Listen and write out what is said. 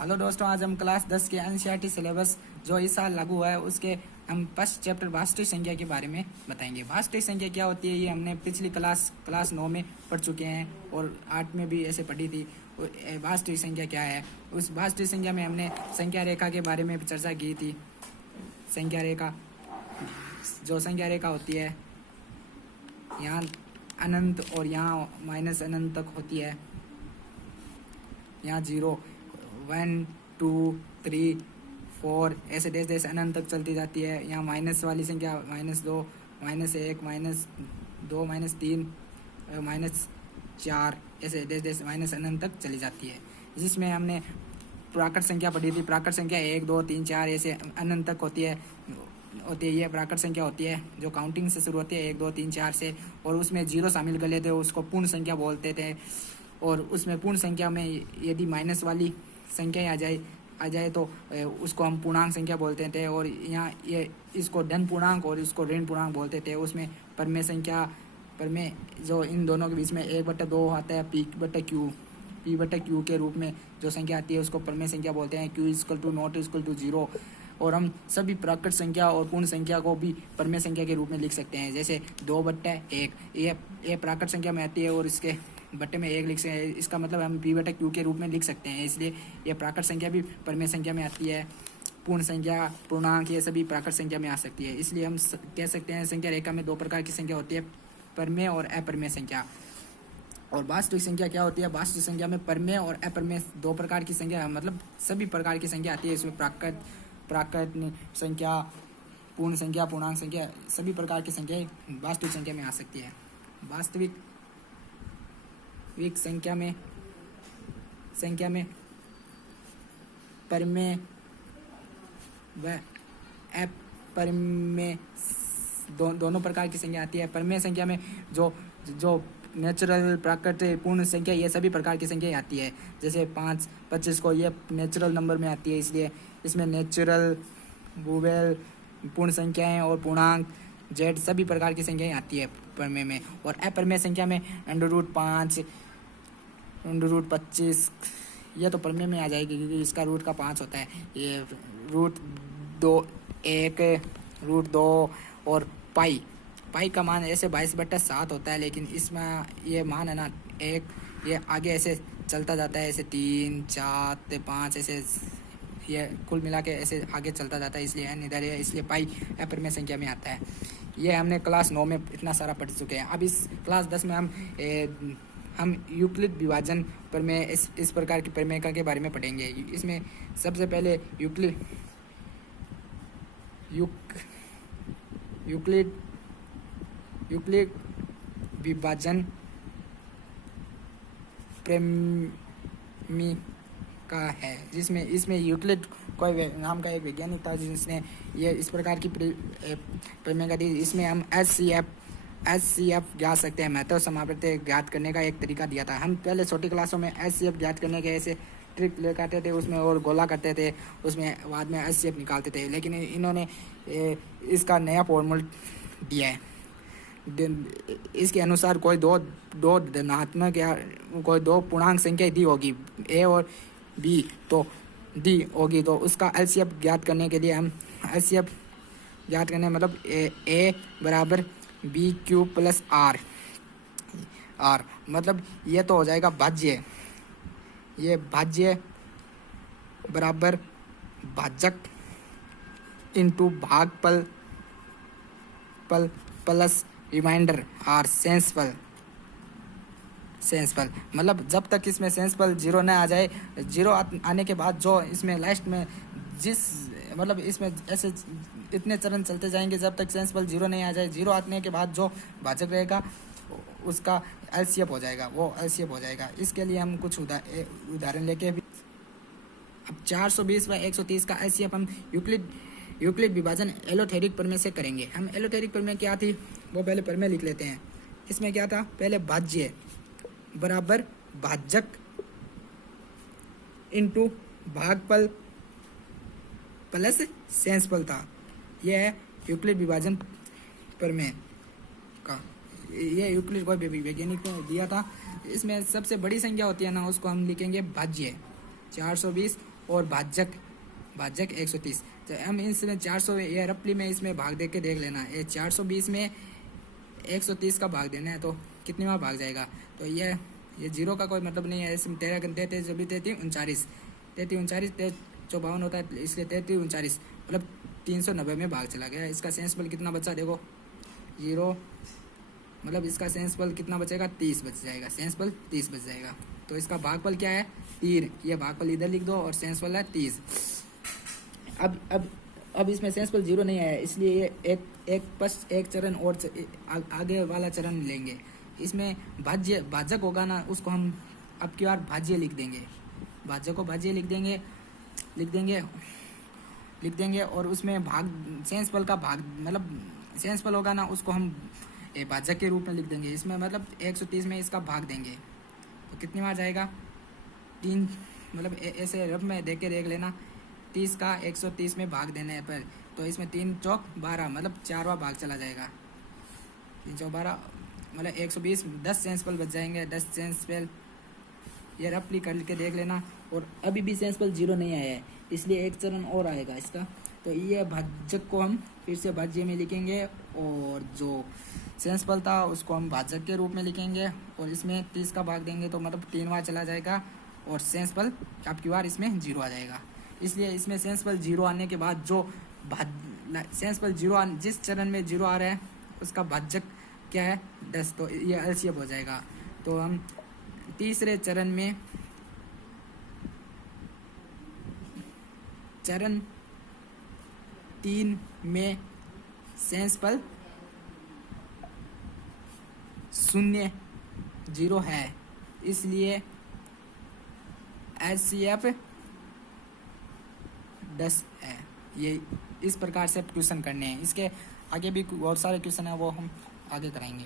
Hello दोस्तों, आज हम क्लास 10 के एनसीईआरटी सिलेबस जो इस साल लागू हुआ है उसके हम फर्स्ट चैप्टर वास्तविक संख्या के बारे में बताएंगे। वास्तविक संख्या क्या होती है ये हमने पिछली क्लास 9 में पढ़ चुके हैं और 8 में भी ऐसे पढ़ी थी। वास्तविक संख्या क्या है, उस वास्तविक संख्या में हमने संख्या रेखा के बारे में चर्चा की थी। संख्या रेखा, जो संख्या रेखा होती है यहाँ अनंत और यहाँ माइनस अनंत तक होती है। यहाँ 0, 1, 2, 3, 4 ऐसे देश अनंत तक चलती जाती है। यहाँ माइनस वाली संख्या -2, -1, -2, -3, -4 ऐसे देश माइनस अनंत तक चली जाती है। जिसमें हमने प्राकृत संख्या पढ़ी थी। प्राकृत संख्या 1, 2, 3, 4 ऐसे अनंत तक होती है। ये प्राकृत संख्या होती है जो काउंटिंग से शुरू होती है 1, 2, 3, 4 से, और उसमें 0 शामिल कर लेते हैं, उसको पूर्ण संख्या बोलते थे। और उसमें पूर्ण संख्या में यदि माइनस वाली संख्या आ जाए तो उसको हम पूर्णांक संख्या बोलते थे। और यहाँ ये इसको धन पूर्णांक और इसको ऋण पूर्णांक बोलते थे। उसमें परमेय संख्या, परमेय जो इन दोनों के बीच में 1/2 आता है, P/Q के रूप में जो संख्या आती है उसको परमेय संख्या बोलते हैं। Q = 0। और हम सभी प्राकृत संख्या और पूर्ण संख्या को भी परमेय संख्या के रूप में लिख सकते हैं। जैसे 2/1 ये प्राकृत संख्या में आती है और इसके बट्टे में 1 लिख सकते हैं। इसका मतलब हम P/Q के रूप में लिख सकते हैं। इसलिए यह प्राकृत संख्या भी परमेय संख्या में आती है। पूर्ण संख्या, पूर्णांक ये सभी प्राकृत संख्या में आ सकती है। इसलिए हम कह सकते हैं संख्या रेखा में 2 प्रकार की संख्या होती है, परमेय और अपरमेय संख्या। और वास्तविक संख्या क्या होती है? वास्तविक संख्या में परमेय और अपरमेय 2 प्रकार की संख्या, मतलब सभी प्रकार की संख्या आती है। इसमें प्राकृत संख्या, पूर्ण संख्या, पूर्णांक संख्या, सभी प्रकार की संख्याएं वास्तविक संख्या में आ सकती है। वास्तविक संख्या में परमेय व अपरमेय दोनों प्रकार की संख्या आती है। परमेय संख्या में जो नेचुरल, प्राकृतिक, पूर्ण संख्या ये सभी प्रकार की संख्या आती है। जैसे 5, 25 को ये नेचुरल नंबर में आती है, इसलिए इसमें नेचुरल, वोवेल, पूर्ण संख्याएं और पूर्णांक, जेड सभी प्रकार की संख्याएं आती है परमेय में। और अपरमेय संख्या में √5, √25 ये तो परमेय में आ जाएगी क्योंकि इसका रूट का 5 होता है। ये √2, 1, √2 और पाई का मान ऐसे 22/7 होता है। लेकिन इसमें ये मान है ना, ये आगे ऐसे चलता जाता है, ऐसे 3, 4, 5 ऐसे ये कुल मिला के ऐसे आगे चलता जाता है, इसलिए इधर है, इसलिए पाई अपरमेय संख्या में आता है। ये हमने क्लास 9 में इतना सारा पढ़ चुके हैं। अब इस क्लास 10 में हम यूक्लिड विभाजन परमेय, इस प्रकार की परमेय के बारे में पढ़ेंगे। इसमें सबसे पहले यूक्लिड विभाजन प्रेमिका है, जिसमें इसमें यूक्लिड कोई नाम का एक वैज्ञानिक था जिसने ये इस प्रकार की प्रेमिका दी। इसमें हम SCF ज्ञात सकते हैं, महत्व समावर्ती ज्ञात करने का एक तरीका दिया था। हम पहले छोटी क्लासों में SCF ज्ञात करने के ऐसे ट्रिक लेकर आते थे, उसमें और गोला करते थे, उसमें बाद में SCF निकालते थे। लेकिन इन्होंने इसका नया फॉर्मूला दिया है। इसके अनुसार कोई दो धनात्मक या कोई 2 पूर्णांक संख्या दी होगी, A और B, तो दी होगी, तो उसका LCF ज्ञात करने के लिए हम LCF ज्ञात करने मतलब A = BQ + R, मतलब ये तो हो जाएगा भाज्य। ये भाज्य बराबर भाजक इंटू भागफल प्लस रिमाइंडर R सेंसफल। मतलब जब तक इसमें सेंसफल 0 न आ जाए, 0 आने के बाद जो इसमें लास्ट में मतलब इसमें ऐसे इतने चरण चलते जाएंगे जब तक सेंसफल 0 नहीं आ जाए। 0 आने के बाद जो भाजक रहेगा उसका LCF हो जाएगा, वो LCF हो जाएगा। इसके लिए हम कुछ उदाहरण लेके भी अब 420 व 130 का LCF हम यूक्लिड विभाजन एलोथेरिक प्रमेय से करेंगे। हम एलोथेरिक प्रमेय क्या थी वो पहले प्रमेय लिख लेते हैं। इसमें क्या था, पहले भाज्य बराबर भाजक इंटू भागफल प्लस सेंसफल था। यह है यूक्लिड विभाजन प्रमेय का। ये यूक्लिड को वैज्ञानिक ने दिया था। इसमें सबसे बड़ी संख्या होती है ना, उसको हम लिखेंगे भाज्य 420 और भाजक 130। तो हम इसमें 400 ये रफली में इसमें भाग दे के देख लेना। ये 420 में 130 का भाग देना है तो कितनी बार भाग जाएगा। तो ये जीरो का कोई मतलब नहीं है। इसमें 13 घंटे 33 39 54 होता है, इसलिए 33 39 मतलब 390 में भाग चला गया। इसका सेंसबल कितना बचा देखो, जीरो मतलब इसका सेंसबल कितना बचेगा, 30 बच जाएगा। सेंसबल 30 बच जाएगा। तो इसका भागफल क्या है, 3। ये भागफल इधर लिख दो और सेंसबल है 30। अब इसमें सेंसबल जीरो नहीं आया, इसलिए ये एक चरण और आगे वाला चरण लेंगे। इसमें भाजक होगा ना, उसको हम अब की बार भाज्य लिख देंगे। भाज्य को भाज्य लिख देंगे और उसमें भाग सेंसबल का भाग मतलब सेंसबल होगा ना, उसको हम भाजक के रूप में लिख देंगे। इसमें मतलब 130 में इसका भाग देंगे तो कितनी बार जाएगा, 3। मतलब ऐसे रफ में देख लेना। 30 का 130 में भाग देने पर तो इसमें 3 चौक 12 मतलब 4 बार भाग चला जाएगा। 3 चौक 12 मतलब 120, 10 सेंसबल बच जाएंगे। 10 सेंसबल ये रफली करके देख लेना। और अभी भी सेंसबल जीरो नहीं आया है, इसलिए एक चरण और आएगा इसका। तो ये भाजक को हम फिर से भाज्य में लिखेंगे और जो सेंसबल था उसको हम भाजक के रूप में लिखेंगे और इसमें 30 का भाग देंगे तो मतलब 3 बार चला जाएगा और सेंसबल आपकी बार इसमें जीरो आ जाएगा। इसलिए इसमें सेंसबल जीरो आने के बाद जो सेंसबल जीरो जिस चरण में जीरो आ रहा है उसका भाजक क्या है, 10। तो ये एलसीएम हो जाएगा। तो हम तीसरे चरण में चरण 3 में सेंसबल 0 है, इसलिए एचसीएफ 10 है। ये इस प्रकार से क्वेश्चन करने हैं। इसके आगे भी बहुत सारे क्वेश्चन हैं, वो हम आगे कराएंगे।